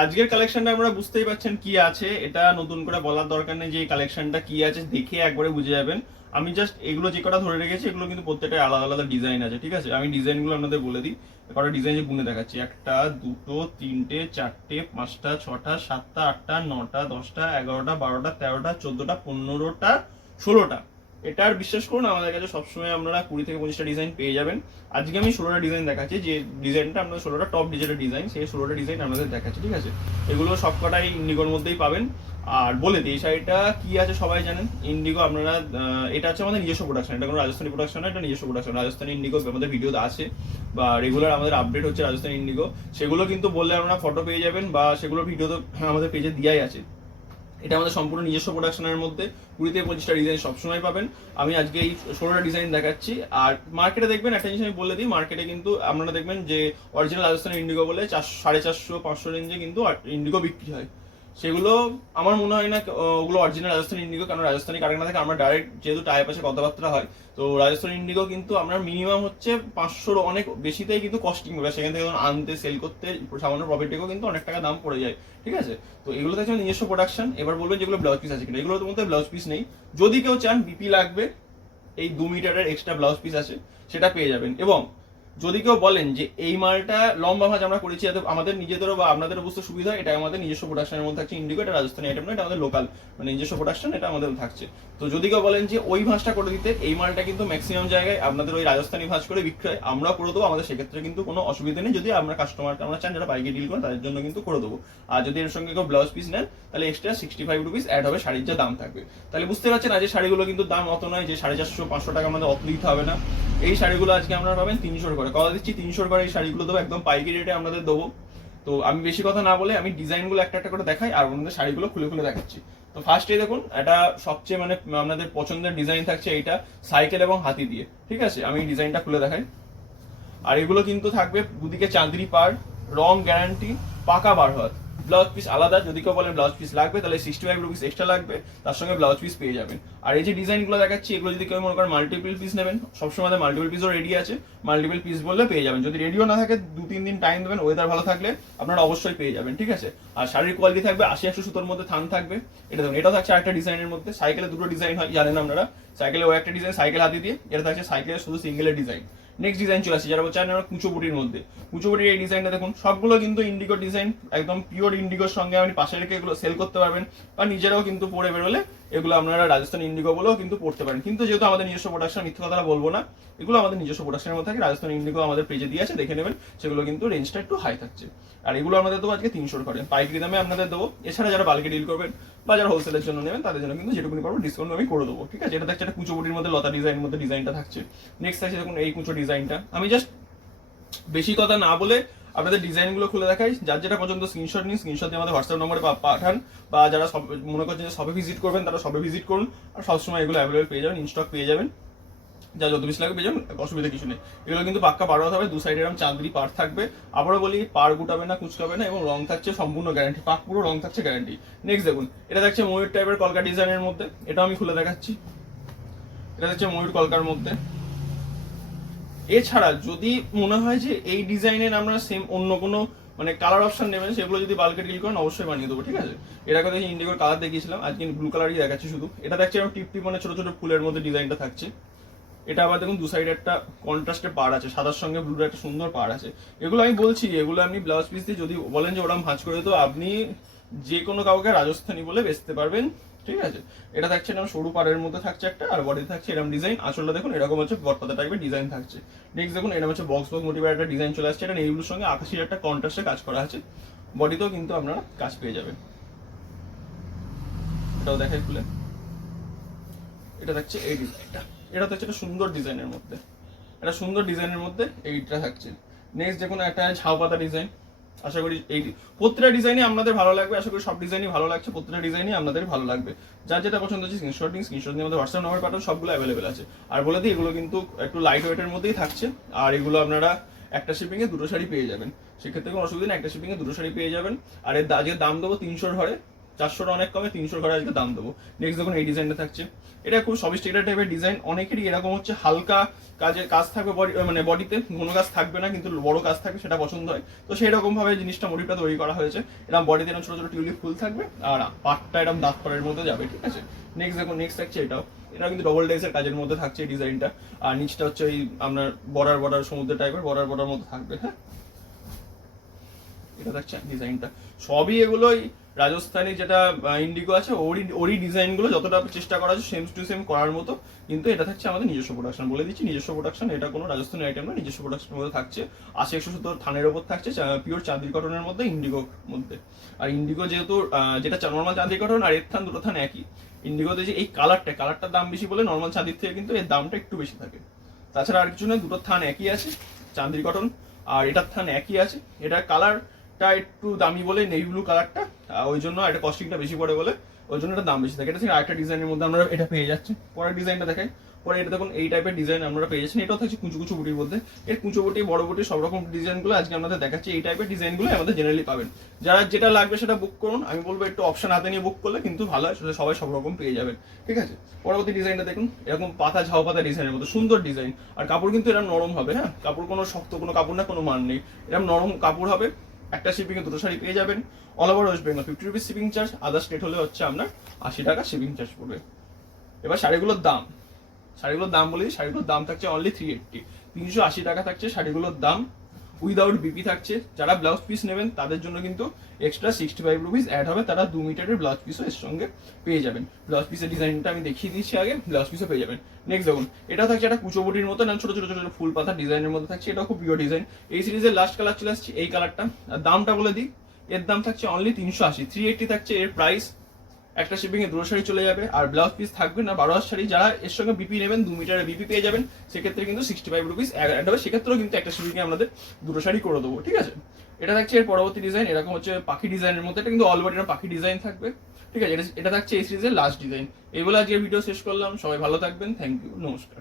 আজকের কালেকশনটা আমরা বুঝতেই পারছেন কি আছে, এটা নতুন করে বলার দরকার নেই যে এই কালেকশনটা কি আছে, দেখে একবারে বুঝে যাবেন। আমি জাস্ট এগুলো যে কটা ধরে রেখেছি এগুলো কিন্তু প্রত্যেকটা আলাদা আলাদা ডিজাইন আছে, ঠিক আছে? আমি ডিজাইনগুলো আপনাদের বলে দিই, কটা ডিজাইন গুনে দেখাচ্ছি। একটা, দুটো, তিনটে, চারটে, পাঁচটা, ছটা, সাতটা, আটটা, নটা, দশটা, 11টা, 12টা, 13টা, 14টা, 15টা, 16টা। এটা আর বিশ্বাস করুন, আমাদের কাছে সবসময় আপনারা 20 থেকে 25টা ডিজাইন পেয়ে যাবেন। আজকে আমি 16টা ডিজাইন দেখাচ্ছি, যে ডিজাইনটা আপনাদের 16টা টপ ডিজাইনের ডিজাইন, সেই 16টা ডিজাইন আপনাদের দেখাচ্ছি, ঠিক আছে? এগুলো সবকটাই ইন্ডিগোর মধ্যেই পাবেন। আর বলে দিই, এই শাড়িটা কি আছে সবাই জানেন। ইন্ডিগো আপনারা এটা হচ্ছে আমাদের নিজস্ব প্রোডাকশন, এটা কোনো রাজস্থানী প্রোডাকশন না, এটা নিজস্ব প্রোডাকশন। রাজস্থানী ইন্ডিগো আমাদের ভিডিও আছে, বা রেগুলার আমাদের আপডেট হচ্ছে রাজস্থানী ইন্ডিগো। সেগুলো কিন্তু বললে আপনারা ফটো পেয়ে যাবেন, বা সেগুলো ভিডিও তো আমাদের পেজে দিয়াই আছে। এটা আমাদের সম্পূর্ণ নিজস্ব প্রোডাকশনের মধ্যে 20 থেকে 25টা ডিজাইন সবসময় পাবেন। আমি আজকে এই 16টা ডিজাইন দেখাচ্ছি। আর মার্কেটে দেখবেন একটা জিনিস আমি বলে দিই, মার্কেটে কিন্তু আপনারা দেখবেন যে অরিজিনাল রাজস্থানী ইন্ডিগো বলে 450-500 রেঞ্জে কিন্তু ইন্ডিগো বিক্রি হয়। সেগুলো আমার মনে হয় না ওগুলো অরিজিনাল রাজস্থানী ইন্ডিগো, কারণ রাজস্থানী কারখানা থেকে আমরা ডাইরেক্ট যেহেতু টাইপ আছে কথাবার্তা হয়, তো রাজস্থানী ইন্ডিগো কিন্তু আমরা মিনিমাম হচ্ছে 500 অনেক বেশিতেই কিন্তু কস্টিং হবে, সেখান থেকে আনতে সেল করতে সামান্য প্রফিট থেকেও কিন্তু অনেক টাকা দাম পড়ে যায়, ঠিক আছে? তো এগুলো থাকছে নিজস্ব প্রোডাকশন। এবার বলবেন যেগুলো ব্লাউজ পিস আছে কিনা, এগুলোর মধ্যে ব্লাউজ পিস নেই। যদি কেউ চান বিপি লাগবে, এই 2 মিটারের এক্সট্রা ব্লাউজ পিস আছে, সেটা পেয়ে যাবেন। এবং যদি কেউ বলেন যে এই মালটা লম্বা ভাঁজ আমরা করেছি যাতে আমাদের নিজেদেরও বা আপনাদেরও বুঝতে সুবিধা হয়, এটা আমাদের নিজস্ব প্রোডাকশনের মধ্যে থাকছে। ইন্ডিগো এটা রাজস্থানী আইটেম না, এটা আমাদের লোকাল মানে নিজস্ব প্রোডাকশন, এটা আমাদের থাকছে। তো যদি কেউ বলেন যে ওই ভাঁজটা করে দিতে, এই মালটা কিন্তু ম্যাক্সিমাম জায়গায় আপনাদের ওই রাজস্থানী ভাঁজ করে বিক্রি হয়, আমরা করে দেবো। আমাদের সেক্ষেত্রে কিন্তু কোনো অসুবিধা নেই, যদি আমরা কাস্টমারকে আমরা চান যারা বাইকে ডিল করেন তাদের জন্য কিন্তু করে দেবো। আর যদি এর সঙ্গে কেউ ব্লাউজ পিস নেন, তাহলে এক্সট্রা 65 রুপিস অ্যাড হবে শাড়ির যা দাম থাকবে। তাহলে বুঝতে পারছেন আজকে শাড়িগুলো কিন্তু দাম অত নয় যে 450-500 টাকা আমাদের অত দিতে হবে না। এই শাড়িগুলো আজকে আমরা পাবেন 300 করে, কথা দিচ্ছি 300 করে এই শাড়িগুলো দেবো, একদম পাইকারি রেটে আমাদের দেবো। তো আমি বেশি কথা না বলে আমি ডিজাইনগুলো একটা একটা করে দেখাই, আর ওনাদের শাড়িগুলো খুলে খুলে দেখাচ্ছি। তো ফার্স্টে দেখুন, এটা সবচেয়ে মানে আপনাদের পছন্দের ডিজাইন থাকছে এইটা, সাইকেল এবং হাতি দিয়ে, ঠিক আছে? আমি ডিজাইনটা খুলে দেখাই। আর এগুলো কিন্তু থাকবে দুদিকে চাঁদনি পাড়, রং গ্যারান্টি, পাকা বার হাত। ব্লাউজ পিস আলাদা, যদি কেউ বলেন ব্লাউজ পিস লাগবে তাহলে 65 রুপিস এক্সট্রা লাগবে, তার সঙ্গে ব্লাউজ পিস পেয়ে যাবেন। আর এই যে ডিজাইনগুলো দেখাচ্ছি, এগুলো যদি কেউ মনে করেন মাল্টিপল পিস নেবেন, সবসময় আমাদের মাল্টিপল পিসও রেডি আছে, মাল্টিপল পিস বললে পেয়ে যাবেন। যদি রেডিও না থাকে 2-3 দিন টাইম দেবেন, ওয়েদার ভালো থাকলে আপনারা অবশ্যই পেয়ে যাবেন, ঠিক আছে? আর শাড়ির কোয়ালিটি থাকবে 80-100 সুতোর মধ্যে থান থাকবে। এটা দেখুন, এটা থাকছে আরেকটা ডিজাইনের মধ্যে, সাইকেলে দুটো ডিজাইন হয় জানেন আপনারা, সাইকেলে ও একটা ডিজাইন সাইকেল হাতি দিয়ে, এটা থাকছে সাইকেলের শুধু সিঙ্গেলের ডিজাইন। নেক্সট ডিজাইন চলে আসছে, যারা চান আমরা কুচো বুটির মধ্যে, কুচো বুটির এই ডিজাইনটা দেখুন, সবগুলো কিন্তু ইন্ডিগো ডিজাইন, একদম পিওর ইন্ডিগোর সঙ্গে আপনি পাশে রেখে এগুলো সেল করতে পারবেন, বা নিজেরাও কিন্তু পরে বেরোলে এগুলো আপনারা রাজস্থান ইন্ডিগো বলেও কিন্তু পড়তে পারেন। কিন্তু যেহেতু আমাদের নিজস্ব প্রোডাকশন, মিথ্যে কথা বলবো না, এগুলো আমাদের নিজস্ব প্রোডাকশনের মধ্যে থাকে। রাজস্থান ইন্ডিগো আমাদের পেজে দিয়ে আছে, দেখে নেবেন, সেগুলো কিন্তু রেঞ্জটা একটু হাই থাকছে। আর এগুলো আমাদের দেবো আজকে 300 করে পাইকারি দামে আপনাদের দেবো। এছাড়া যারা বাল্কে ডিল করবেন বা যারা হোলসেলের জন্য নেবেন, তাদের জন্য কিন্তু যেটুকুনি পারবো ডিসকাউন্ট আমি করে দেবো, ঠিক আছে? এটা থাকছে একটা কুচো বুটির মধ্যে লতা ডিজাইনের মধ্যে ডিজাইনটা থাকছে। নেক্সট আছে দেখুন এই কুচো ডিজাইনটা। আমি জাস্ট বেশি কথা না বলে আপনাদের ডিজাইনগুলো খুলে দেখাই, যার যেটা পছন্দ স্ক্রিনশট নিন, স্ক্রিনশট দিয়ে আমাদের হোয়াটসঅ্যাপ নম্বরে পাঠান, বা যারা সব মনে করছেন যে সবে ভিজিট করবেন তারা সবে ভিজিট করুন। আর সবসময় এগুলো অ্যাভেলেবল পেয়ে যাবেন, ইনস্টক পেয়ে যাবেন, যা যত বেশি লাগবে পেয়ে যাবেন, অসুবিধা কিছু নেই। এগুলো কিন্তু পাক্কা পাড় হবে, দু সাইডে এরকম চাঁদনি পাড় থাকবে। আবারও বলি, পাড় গুটাবে না, কুচকাবে না, এবং রং থাকছে সম্পূর্ণ গ্যারান্টি, পাক পুরো রং থাকছে গ্যারান্টি। নেক্সট দেখুন, এটা দেখছে ময়ূর টাইপের কলকা ডিজাইনের মধ্যে, এটা আমি খুলে দেখাচ্ছি। এটা হচ্ছে ময়ূর কলকার মধ্যে। এছাড়া যদি মনে হয় যে এই ডিজাইনের আমরা সেম অন্য কোনো মানে কালার অপশন নেবেন, সেগুলো যদি বাল্কে ডিল করেন অবশ্যই বানিয়ে দেবো, ঠিক আছে? এটাকে দেখি ইন্ডিগোর কালার দেখিয়েছিলাম, আজকে ব্লু কালারই দেখাচ্ছি শুধু। এটা দেখছি এরকম টিপ টিপ মানে ছোট ছোট ফুলের মধ্যে ডিজাইনটা থাকছে। এটা আবার দেখুন দু সাইডে একটা কন্ট্রাস্টের পাড় আছে, সাদার সঙ্গে ব্লুর একটা সুন্দর পাড় আছে। এগুলো আমি বলছি, এগুলো আপনি ব্লাউজ পিস দিয়ে যদি বলেন যে ওরকম ভাঁজ করে, তো আপনি যে কোনো কাউকে রাজস্থানী বলে বেচতে পারবেন, ঠিক আছে? এটা থাকছে এরকম সরু পাড়ের মধ্যে থাকছে একটা, আর বডি থাকছে এরকম ডিজাইন। আসলে দেখুন এরকম হচ্ছে বটপাতা টাইপের ডিজাইন থাকছে। নেক্সট দেখুন, এটা হচ্ছে বক্স বক্স মোটিভের একটা ডিজাইন চলে আসছে, এটা নেইগুলোর সঙ্গে আকাশির একটা কন্ট্রাস্টে কাজ করা আছে। বডিতেও কিন্তু আপনারা কাজ পেয়ে যাবেন। এটাও দেখাই খুলে। এটা থাকছে এই ডিজাইনটা, এটা থাকছে একটা সুন্দর ডিজাইনের মধ্যে, একটা সুন্দর ডিজাইনের মধ্যে এইটা থাকছে। নেক্সট দেখুন, একটা ঝাউ পাতা ডিজাইন। আশা করি এই প্রত্যেকটা ডিজাইনই আপনাদের ভালো লাগবে, আশা করি সব ডিজাইনই ভালো লাগছে, প্রত্যেকটা ডিজাইনই আপনাদের ভালো লাগবে। যার যেটা পছন্দ হচ্ছে স্ক্রিনশট নিয়ে আমাদের হোয়াটসঅ্যাপ নাম্বার পাঠান, সবগুলো অ্যাভেলেবেল আছে। আর বলে দিই, এগুলো কিন্তু একটু লাইট ওয়েটের মধ্যেই থাকছে, আর এগুলো আপনারা একটা শিপিংয়ে দুটো শাড়ি পেয়ে যাবেন, সেক্ষেত্রে কোনো অসুবিধা নেই, একটা শিপিংয়ে দুটো শাড়ি পেয়ে যাবেন। আর এর আজকে দাম দেবো 300 ঘরে, 400টা অনেক কমে, 300 ঘরে আজকে দাম দেবো। নেক্সট দেখুন এই ডিজাইনটা থাকছে, এটা খুব সফিস্টিকেটেড টাইপের ডিজাইন। অনেকেরই এরকম হচ্ছে হালকা কাজ থাকবে বডি, মানে বডিতে কোনো কাজ থাকবে না কিন্তু বড় কাজ থাকবে, সেটা পছন্দ হয়। তো সেই রকম ভাবে জিনিসটা মোটিভটা তৈরি করা হয়েছে। এরকম বডিতে এরকম ছোট ছোট টিউলিপ ফুল থাকবে আর পাটটা এরকম দাঁত পাড়ের মধ্যে যাবে, ঠিক আছে। নেক্সট দেখুন, নেক্সট থাকছে এটা কিন্তু ডবল ডাইসের কাজের মধ্যে থাকছে এই ডিজাইনটা। আর নিচটা হচ্ছে ওই আপনার বর্ডার সমুদ্র টাইপের বর্ডার মধ্যে থাকবে, হ্যাঁ। এটা থাকছে ডিজাইনটা। সবই এগুলোই রাজস্থানী যেটা ইন্ডিগো আছে ওরই ডিজাইনগুলো যতটা চেষ্টা করা আছে সেম টু সেম করার মতো। কিন্তু এটা থাকছে আমাদের নিজস্ব প্রোডাকশন, বলে দিচ্ছি নিজস্ব প্রোডাকশন, এটা কোনো রাজস্থানী আইটেম না, নিজস্ব প্রোডাকশনের মধ্যে থাকছে। 80-170 থানের ওপর থাকছে, পিওর চাঁদির কটনের মধ্যে, ইন্ডিগোর মধ্যে। আর ইন্ডিগো যেহেতু যেটা নর্মাল চাঁদির কটন আর এর থান দুটো থান একই। ইন্ডিগোতে যে এই কালারটার দাম বেশি বলে নর্মাল চাঁদির থেকে কিন্তু এর দামটা একটু বেশি থাকে। তাছাড়া আর কিছু নয়, দুটো থান একই আছে, চাঁদির কটন আর এটার থান একই আছে। এটার কালারটা একটু দামি বলে নেভি ব্লু কালারটা, ওই জন্য এটা কস্টিংটা বেশি পড়ে বলে ওই জন্য এটা দাম বেশি থাকে। এটা থেকে আরেকটা ডিজাইনের মধ্যে আমরা এটা পেয়ে যাচ্ছি। পরের ডিজাইনটা দেখাই। পরে এটা দেখুন এই টাইপের ডিজাইন আমরা পেয়ে যাচ্ছেন। এটাও থাকছে কুচু কুচু বুটির মধ্যে। এর কুচু বুটি বড় বুটি সব রকম ডিজাইনগুলো আজকে আমাদের দেখাচ্ছি। এই টাইপের ডিজাইনগুলো আমাদের জেনারেলি পাবেন। যারা যেটা লাগবে সেটা বুক করুন। আমি বলবো একটু অপশন হাতে নিয়ে বুক করলে কিন্তু ভালো হয়, সবাই সব রকম পেয়ে যাবেন, ঠিক আছে। পরবর্তী ডিজাইনটা দেখুন, এরকম পাতা ঝাউ পাতা ডিজাইনের মতো সুন্দর ডিজাইন। আর কাপড় কিন্তু এরকম নরম হবে, হ্যাঁ। কাপড় কোনো শক্ত কোনো কাপড় না, কোনো মান নেই, এরকম নরম কাপড় হবে। একটা শিপিং এ দুটো শাড়ি পেয়ে যাবেন। All over West Bengal 50 rupees shipping charge, other state হলে হচ্ছে আপনার 80 টাকা শিপিং চার্জ পড়বে। এবার শাড়িগুলোর দাম বলি, শাড়িগুলোর দাম থাকছে অনলি 380, 380 টাকা থাকছে শাড়িগুলোর দাম। উইদাউট বিপি থাকছে। যারা ব্লাউজ পিস নেবেন তাদের জন্য কিন্তু এক্সট্রা 65 রুপিস অ্যাড হবে, তারা 2 মিটারের ব্লাউজ পিসও এর সঙ্গে পেয়ে যাবেন। ব্লাউজ পিসের ডিজাইনটা আমি দেখিয়ে দিচ্ছি আগে, ব্লাউজ পিসও পেয়ে যাবেন। নেক্সট দেখুন, এটা থাকছে একটা কুচোবটির মতো না, ছোট ছোট ছোট ফুল পাতা ডিজাইনের মধ্যে থাকছে। এটা খুব প্রিয় ডিজাইন। এই সিরিজের লাস্ট কালার চলে আসছে এই কালারটা। দামটা বলে দিই, এর দাম থাকছে অনলি 380, 380 থাকছে এর প্রাইস। একটা শিপিং এ দুটো শাড়ি চলে যাবে আর ব্লাউজ পিস থাকবে না 12 হাত শাড়ি। যারা এর সঙ্গে বিপি নেবেন 2 মিটারের বিপি পেয়ে যাবেন, সেক্ষেত্রে কিন্তু 65 রুপিস অ্যাড হবে। সেক্ষেত্রেও কিন্তু একটা শিপিং এ আমাদের দুটো শাড়ি করে দেবো, ঠিক আছে। এটা থাকছে এর পরবর্তী ডিজাইন, এরকম হচ্ছে পাখি ডিজাইনের মধ্যে। এটা কিন্তু অল বডির পাখি ডিজাইন থাকবে, ঠিক আছে। এটা থাকছে এই সিরিজের লাস্ট ডিজাইন। এই বলে আজকের ভিডিও শেষ করলাম। সবাই ভালো থাকবেন, থ্যাংক ইউ, নমস্কার।